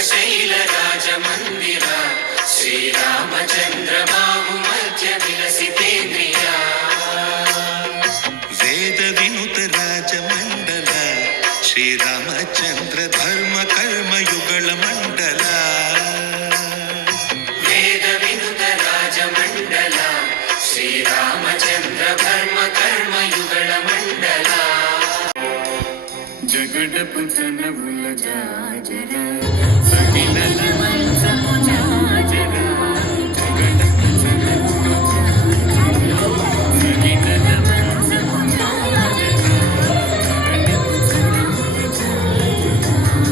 वक्षशैलराजमन्दिर श्रीरामचन्द्रबाहु मध्य विलसितेन्द्रिया वेदविनुत राजमण्डल श्रीरामचन्द्र धर्म कर्मयुगल मण्डल वेदविनुत राजमण्डल श्रीरामचन्द्र धर्म कर्मयुगल मण्डल జగడపు చనవుల జాజర సగిలల మంచము జాజర జగడపు చనవుల జాజర సగిలల మంచము జాజర జగడపు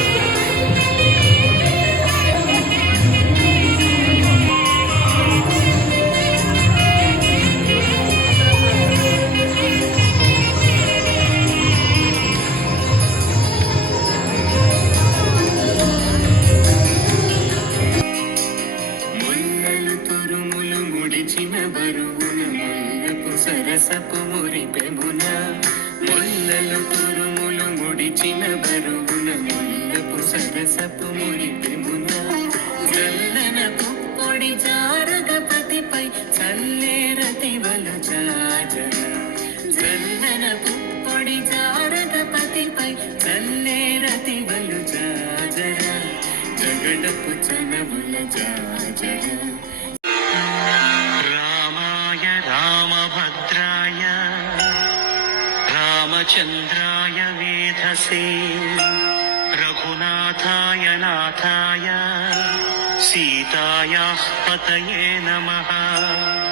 చనవుల బరువున ముల్లపు సరసపు మురిపెమున ముల్లలు తురుములు ముడిచిన బరువున ముల్లపు సరసపు మురిపెమున జల్లన పుప్పొడి జారగపతిపై చల్లేరతివలు జాజర జల్లన పుప్పొడి జారగపతిపై చల్లేరతివలు జాజర జగడపు చనవుల జాజర रामभद्राय रामचन्द्राय वेधसे रघुनाथाय नाथाय सीतायाः पतये नमः।